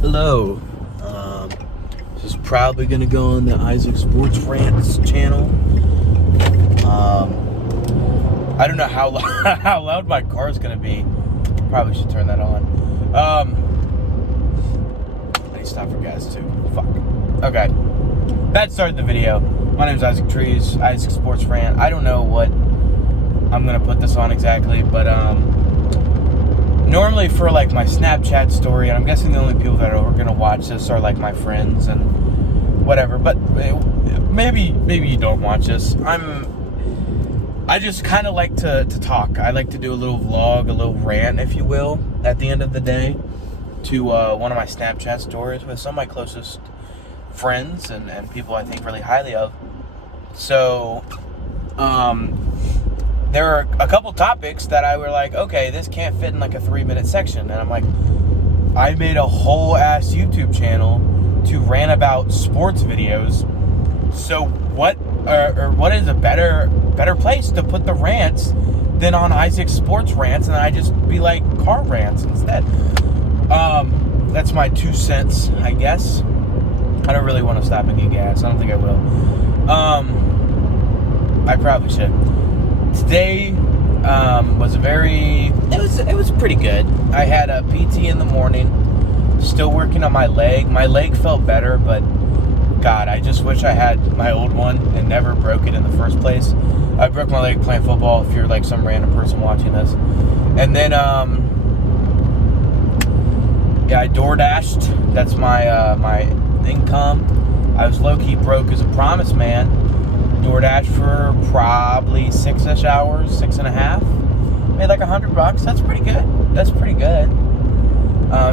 Hello. This is probably going to go on the Isaac Sports Rants channel. I don't know how how loud my car is going to be. Probably should turn that on. I need to stop for gas too. Fuck. Okay. That started the video. My name is Isaac Trees, Isaac Sports Rant. I don't know what I'm going to put this on exactly, but normally for like my Snapchat story, and I'm guessing the only people that are going to watch this are like my friends and whatever, but maybe you don't watch this. I just kind of like to talk. I like to do a little vlog, a little rant, if you will, at the end of the day to one of my Snapchat stories with some of my closest friends and people I think really highly of. So, there are a couple topics that I were like, okay, this can't fit in like a 3-minute section. And I'm like, I made a whole ass YouTube channel to rant about sports videos. So what is a better place to put the rants than on Isaac Sports Rants? And I just be like car rants instead. That's my 2 cents, I guess. I don't really want to stop and get gas. I don't think I will. I probably should. Today was it was pretty good. I had a PT in the morning, still working on my leg. My leg felt better, but God, I just wish I had my old one and never broke it in the first place. I broke my leg playing football, if you're like some random person watching this. And then I DoorDashed. That's my my income. I was low-key broke as a promise man. DoorDash for probably 6-ish hours, 6.5. Made like $100. That's pretty good.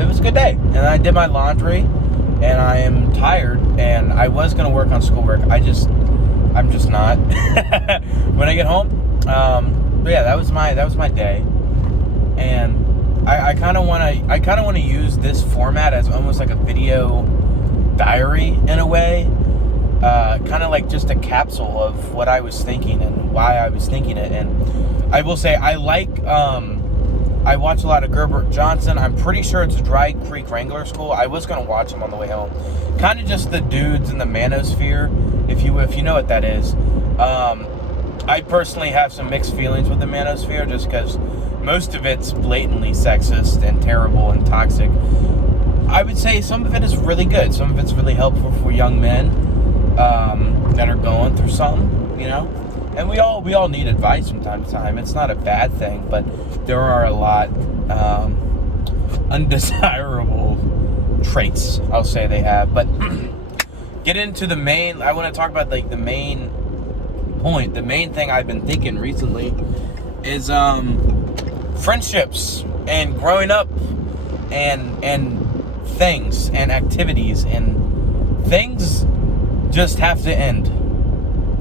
It was a good day. And I did my laundry, and I am tired, and I was going to work on schoolwork. I'm just not. When I get home, but yeah, that was my day. And I kind of want to use this format as almost like a video diary in a way. Kind of like just a capsule of what I was thinking and why I was thinking it. And I will say I watch a lot of Gerbert Johnson. I'm pretty sure it's Dry Creek Wrangler School. I was going to watch him on the way home. Kind of just the dudes in the manosphere, if you know what that is. I personally have some mixed feelings with the manosphere just because most of it's blatantly sexist and terrible and toxic. I would say some of it is really good. Some of it's really helpful for young men that are going through something, you know. And we all need advice from time to time. It's not a bad thing, but there are a lot undesirable traits, I'll say they have. But get into the main. I want to talk about like the main point. The main thing I've been thinking recently is friendships and growing up and things and activities and things just have to end.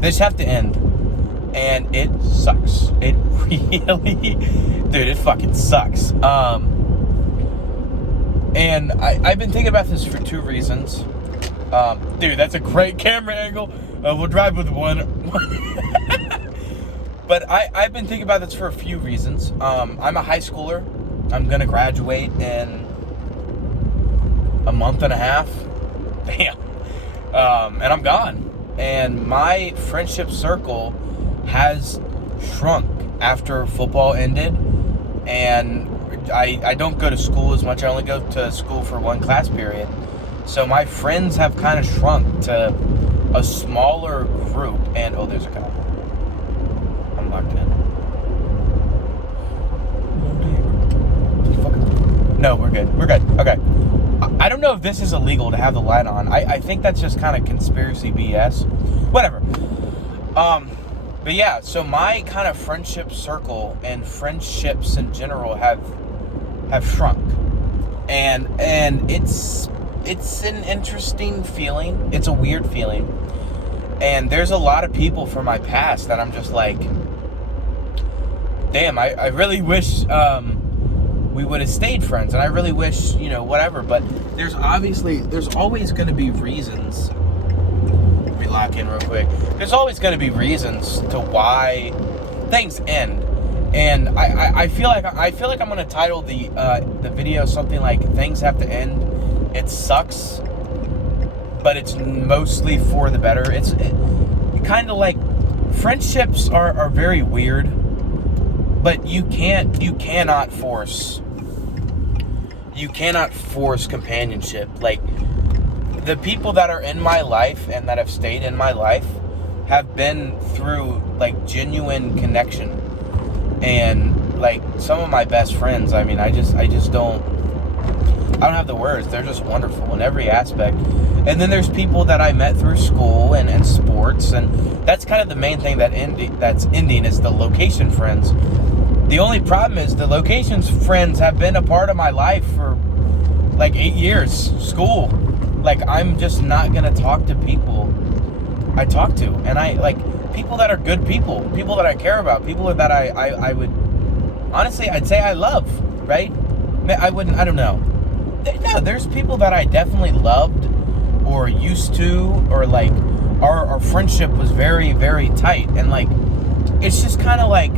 They just have to end. And it sucks. It really, dude, it fucking sucks. And I've been thinking about this for 2 reasons. Dude, that's a great camera angle. We'll drive with one. But I've been thinking about this for a few reasons. I'm a high schooler. I'm gonna graduate in a month and a half. Damn. And I'm gone. And my friendship circle has shrunk after football ended. And I don't go to school as much. I only go to school for 1 class period. So my friends have kind of shrunk to a smaller group. And, oh, there's a cop. I'm locked in. No, we're good. Okay. I don't know if this is illegal to have the light on. I think that's just kind of conspiracy BS. Whatever. But yeah, so my kind of friendship circle and friendships in general have shrunk. And it's an interesting feeling. It's a weird feeling. And there's a lot of people from my past that I'm just like, damn, I really wish we would have stayed friends, and I really wish, you know, whatever. But there's always going to be reasons. Let me lock in real quick. There's always going to be reasons to why things end. And I feel like I'm going to title the video something like "Things Have to End," it sucks, but it's mostly for the better. It kind of like, friendships are very weird, but you cannot force companionship. Like, the people that are in my life and that have stayed in my life have been through like genuine connection, and like some of my best friends, I mean, I don't have the words. They're just wonderful in every aspect. And then there's people that I met through school and sports, and that's kind of the main thing that's ending, is the location friends. The only problem is the locations friends have been a part of my life for like 8 years, school. Like, I'm just not gonna talk to people I talk to, and I like people that are good people that I care about, people that I would honestly, I'd say I love, right? I don't know. No, there's people that I definitely loved or used to, or like our friendship was very, very tight, and like it's just kind of like,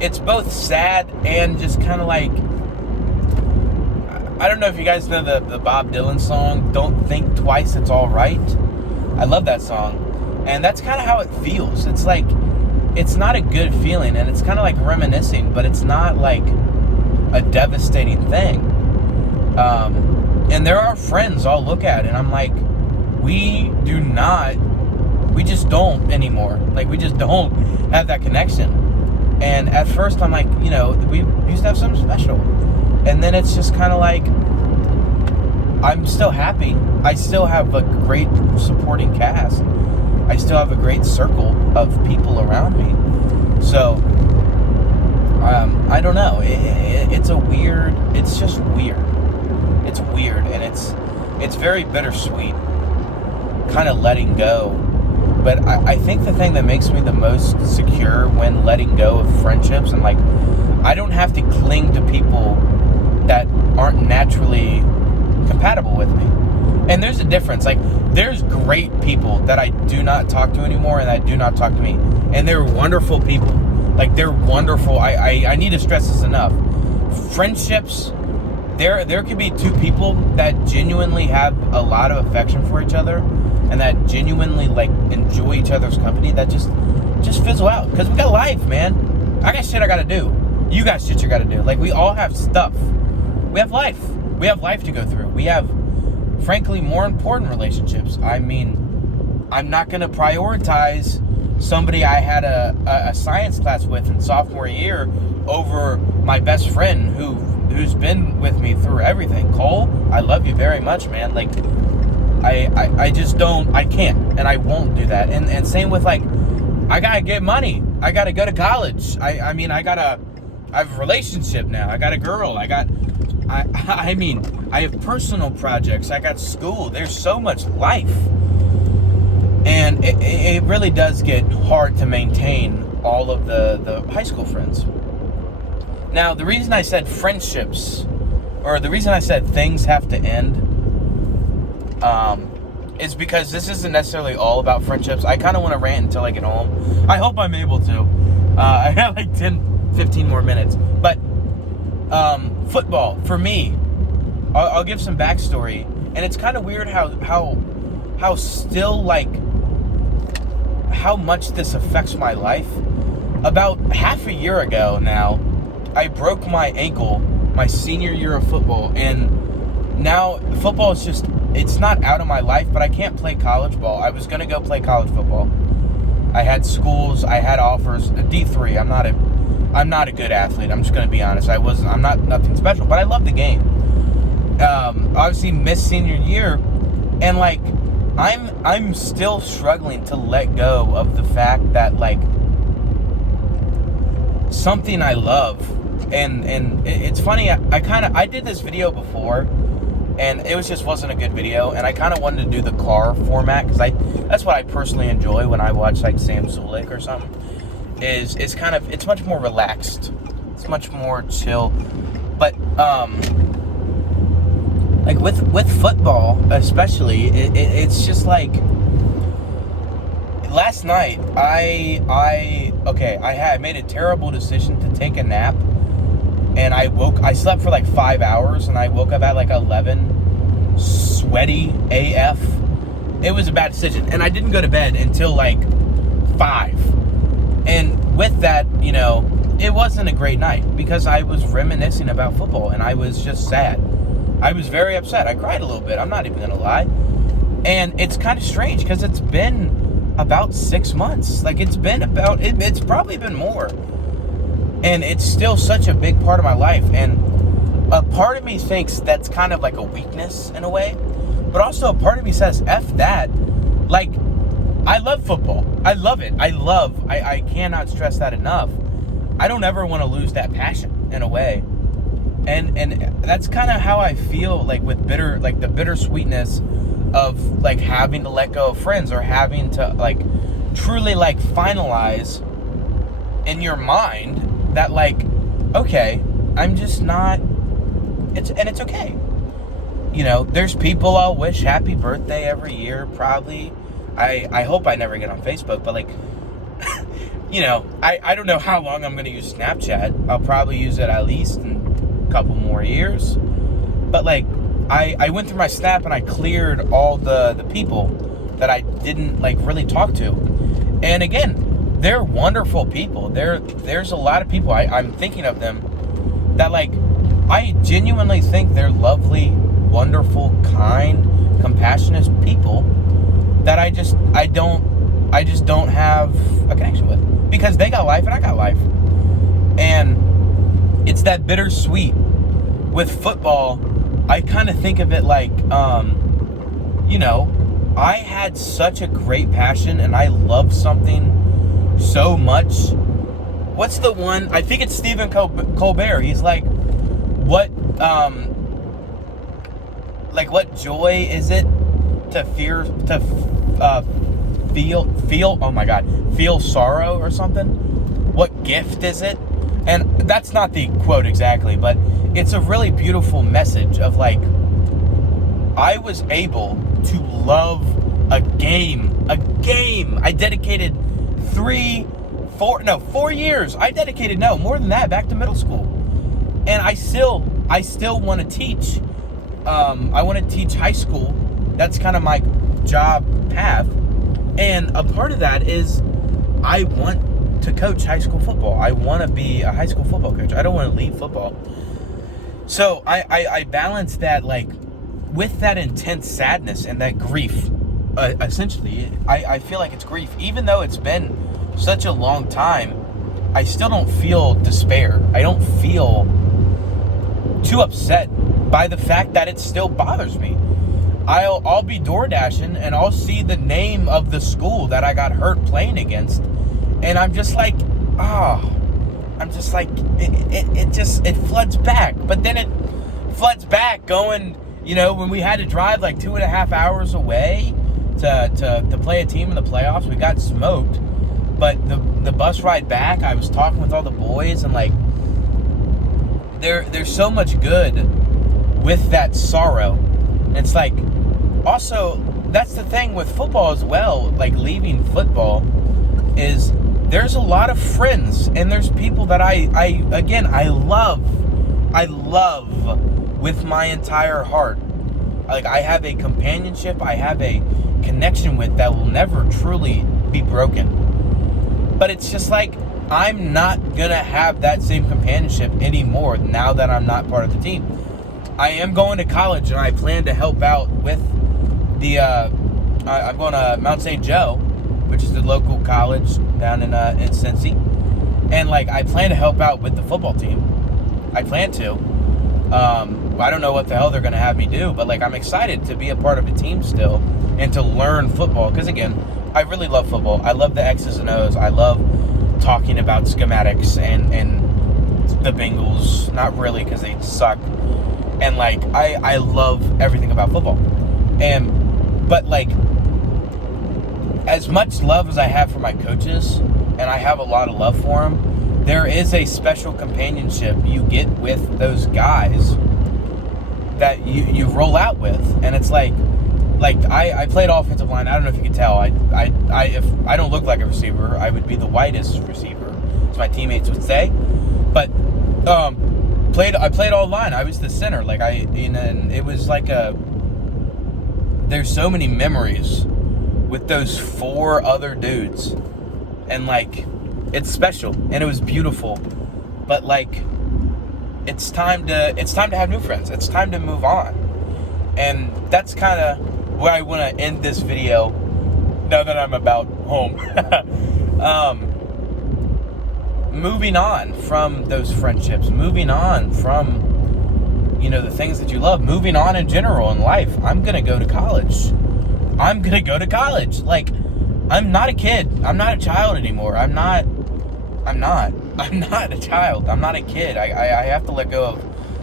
it's both sad and just kind of like, I don't know if you guys know the Bob Dylan song, Don't Think Twice, It's All Right. I love that song. And that's kind of how it feels. It's like, it's not a good feeling, and it's kind of like reminiscing, but it's not like a devastating thing. And there are friends I'll look at and I'm like, we just don't anymore. Like, we just don't have that connection. And at first I'm like, you know, we used to have something special. And then it's just kind of like, I'm still happy. I still have a great supporting cast. I still have a great circle of people around me. So, I don't know. It's just weird. It's weird, and it's very bittersweet, kind of letting go. But I think the thing that makes me the most secure when letting go of friendships, and like, I don't have to cling to people that aren't naturally compatible with me. And there's a difference. Like, there's great people that I do not talk to anymore and that do not talk to me. And they're wonderful people. Like, they're wonderful. I need to stress this enough. Friendships, there could be two people that genuinely have a lot of affection for each other and that genuinely, like, enjoy each other's company, that just fizzle out. Because we got life, man. I got shit I gotta do. You got shit you gotta do. Like, we all have stuff. We have life. We have life to go through. We have, frankly, more important relationships. I mean, I'm not going to prioritize somebody I had a science class with in sophomore year over my best friend who's been with me through everything. Cole, I love you very much, man. Like, I just don't, I can't, and I won't do that. And same with, like, I got to get money. I got to go to college. I have a relationship now. I got a girl. I mean, I have personal projects. I got school. There's so much life. And it really does get hard to maintain all of the high school friends. Now, the reason I said friendships, or the reason I said things have to end, is because this isn't necessarily all about friendships. I kind of want to rant until I get home. I hope I'm able to. I have like 10, 15 more minutes. But football, for me, I'll give some backstory. And it's kind of weird how still, like, how much this affects my life. About half a year ago now, I broke my ankle my senior year of football. And now football is just, it's not out of my life, but I can't play college ball. I was going to go play college football. I had schools, I had offers. D3, I'm not a good athlete. I'm just going to be honest. I'm not nothing special, but I love the game. Obviously missed senior year, and like, I'm still struggling to let go of the fact that, like, something I love, and it's funny, I did this video before, and it wasn't a good video, and I kind of wanted to do the car format, because that's what I personally enjoy when I watch, like, Sam Zulik or something, is it's much more relaxed, it's much more chill, but, like, with football, especially, it's just like, last night, I made a terrible decision to take a nap, and I slept for like 5 hours, and I woke up at like 11, sweaty AF. It was a bad decision. And I didn't go to bed until like 5. And with that, you know, it wasn't a great night because I was reminiscing about football and I was just sad. I was very upset. I cried a little bit. I'm not even going to lie. And it's kind of strange because it's been about 6 months. Like, it's probably been more. And it's still such a big part of my life. And a part of me thinks that's kind of like a weakness in a way. But also a part of me says, F that. Like, I love football. I love it. I cannot stress that enough. I don't ever want to lose that passion in a way. And that's kind of how I feel, like, with the bittersweetness of, like, having to let go of friends or having to, like, truly, like, finalize in your mind that, like, okay, I'm just not, it's okay. You know, there's people I'll wish happy birthday every year, probably. I hope I never get on Facebook, but, like, you know, I don't know how long I'm going to use Snapchat. I'll probably use it at least in a couple more years. But, like, I went through my Snap and I cleared all the people that I didn't, like, really talk to. And, again, they're wonderful people. There's a lot of people, I'm thinking of them, that, like, I genuinely think they're lovely, wonderful, kind, compassionate people that I just don't have a connection with because they got life and I got life. And it's that bittersweet. With football, I kind of think of it like, you know, I had such a great passion and I love something so much. What's the one? I think it's Stephen Colbert. He's like, what joy is it to feel sorrow or something? What gift is it? And that's not the quote exactly, but it's a really beautiful message of, like, I was able to love a game. I dedicated 4 years. I dedicated, more than that, back to middle school. And I still want to teach. I want to teach high school. That's kind of my job path. And a part of that is I want to coach high school football. I want to be a high school football coach. I don't want to leave football. So I balance that, like, with that intense sadness and that grief. Essentially, I feel like it's grief. Even though it's been such a long time, I still don't feel despair. I don't feel too upset by the fact that it still bothers me. I'll be door dashing and I'll see the name of the school that I got hurt playing against, and I'm just like, it floods back. But then it floods back going, you know, when we had to drive like 2.5 hours away to play a team in the playoffs, we got smoked. But the bus ride back, I was talking with all the boys, and, like, there's so much good with that sorrow. And it's like, also, that's the thing with football as well, like, leaving football, is there's a lot of friends, and there's people that I love with my entire heart. Like, I have a companionship, I have a connection with that will never truly be broken. But it's just like, I'm not gonna have that same companionship anymore now that I'm not part of the team. I am going to college, and I plan to help out with I'm going to Mount St. Joe, which is the local college down in Cincy. And, like, I plan to help out with the football team. I plan to. I don't know what the hell they're going to have me do, but, like, I'm excited to be a part of a team still and to learn football. Because, again, I really love football. I love the X's and O's. I love talking about schematics and the Bengals. Not really, because they suck. And, like, I love everything about football. But, like, as much love as I have for my coaches, and I have a lot of love for them, there is a special companionship you get with those guys that you roll out with. And it's like I played offensive line. I don't know if you can tell. If I don't look like a receiver, I would be the whitest receiver, as my teammates would say. But I played all line. I was the center. And it was like there's so many memories with those 4 other dudes. And, like, it's special. And it was beautiful. But, like, it's time to have new friends. It's time to move on. And that's kind of where I want to end this video now that I'm about home. Moving on from those friendships, moving on from, you know, the things that you love, moving on in general in life. I'm going to go to college. Like, I'm not a kid. I'm not a child anymore. I'm not a child. I'm not a kid. I have to let go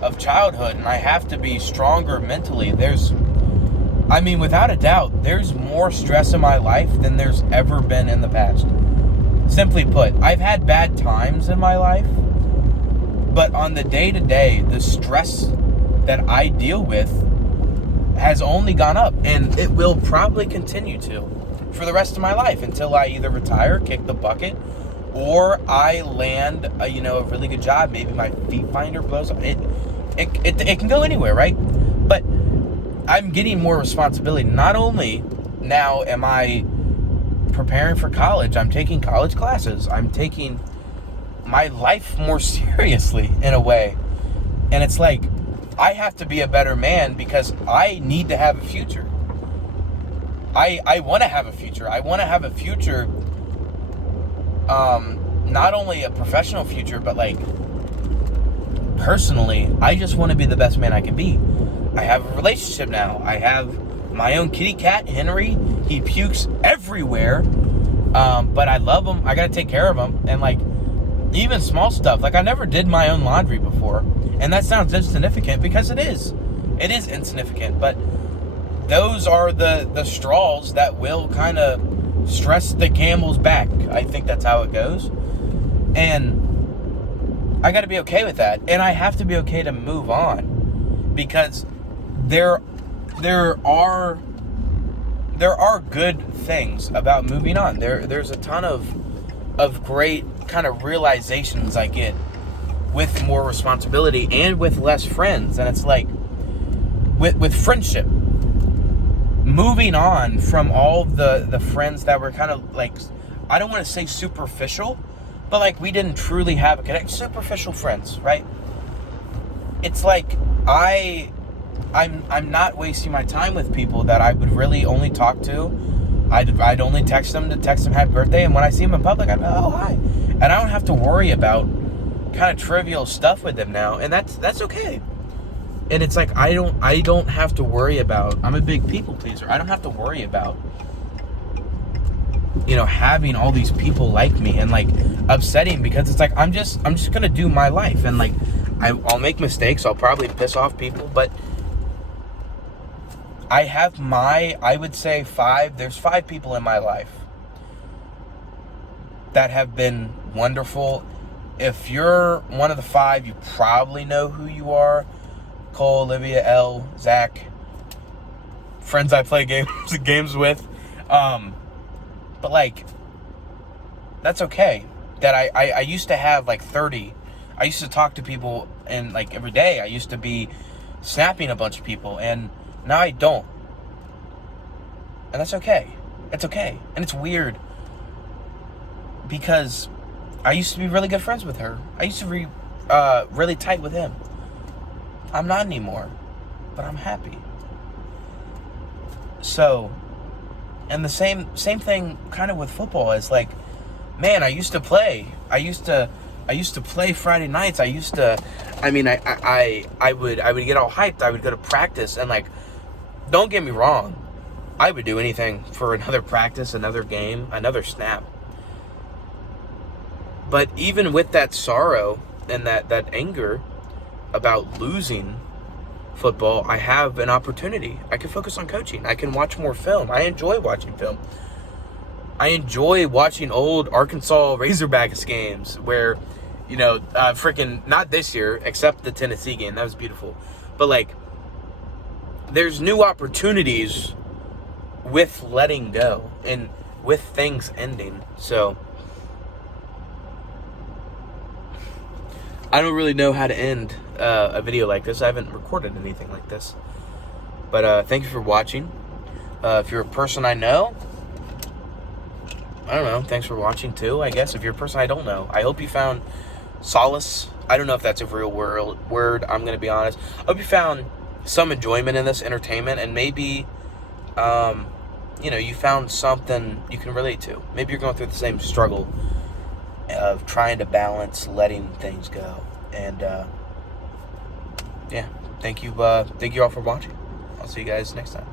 of childhood, and I have to be stronger mentally. Without a doubt, there's more stress in my life than there's ever been in the past. Simply put, I've had bad times in my life, but on the day-to-day, the stress that I deal with has only gone up, and it will probably continue to for the rest of my life until I either retire, kick the bucket, or I land a really good job. Maybe my feet finder blows up. It can go anywhere, right? But I'm getting more responsibility. Not only now am I preparing for college, I'm taking college classes. I'm taking my life more seriously in a way. And it's like, I have to be a better man because I need to have a future. I want to have a future. I want to have a future, not only a professional future, but like personally, I just want to be the best man I can be. I have a relationship now. I have my own kitty cat, Henry. He pukes everywhere, but I love him. I got to take care of him. And like, even small stuff, like I never did my own laundry before. And that sounds insignificant because it is. It is insignificant, but those are the straws that will kind of stress the camel's back. I think that's how it goes. And I got to be okay with that. And I have to be okay to move on, because there are good things about moving on. There's a ton of great kind of realizations I get with more responsibility and with less friends. And it's like with friendship, moving on from all the friends that were kind of like, I don't want to say superficial, but like we didn't truly have a connection. Superficial friends, right? It's like I'm not wasting my time with people that I would really only talk to. I'd only text them to text them happy birthday, and when I see them in public, I'm like, oh, hi. And I don't have to worry about kind of trivial stuff with them now, and that's okay. And it's like I don't have to worry about, I'm a big people pleaser. I don't have to worry about having all these people like me and like upsetting, because it's like I'm just gonna do my life, and like I'll make mistakes, I'll probably piss off people, but I have I would say there's 5 people in my life that have been wonderful. If you're one of the 5, you probably know who you are. Cole, Olivia, Elle, Zach, friends I play games with. But like, that's okay. That I used to have like 30. I used to talk to people and like every day. I used to be snapping a bunch of people, and now I don't. And that's okay. It's okay. And it's weird, because I used to be really good friends with her. I used to be really tight with him. I'm not anymore, but I'm happy. So, and the same thing kind of with football is like, man, I used to play Friday nights. I would get all hyped. I would go to practice, and like, don't get me wrong, I would do anything for another practice, another game, another snap. But even with that sorrow and that anger about losing football, I have an opportunity. I can focus on coaching. I can watch more film. I enjoy watching film. I enjoy watching old Arkansas Razorbacks games where, freaking, not this year, except the Tennessee game. That was beautiful. But like, there's new opportunities with letting go and with things ending. So I don't really know how to end a video like this. I haven't recorded anything like this. But thank you for watching. If you're a person I know, I don't know. Thanks for watching too, I guess. If you're a person I don't know, I hope you found solace. I don't know if that's a real word, I'm going to be honest. I hope you found some enjoyment in this entertainment, and maybe, you found something you can relate to. Maybe you're going through the same struggle of trying to balance letting things go. And, yeah, thank you all for watching. I'll see you guys next time.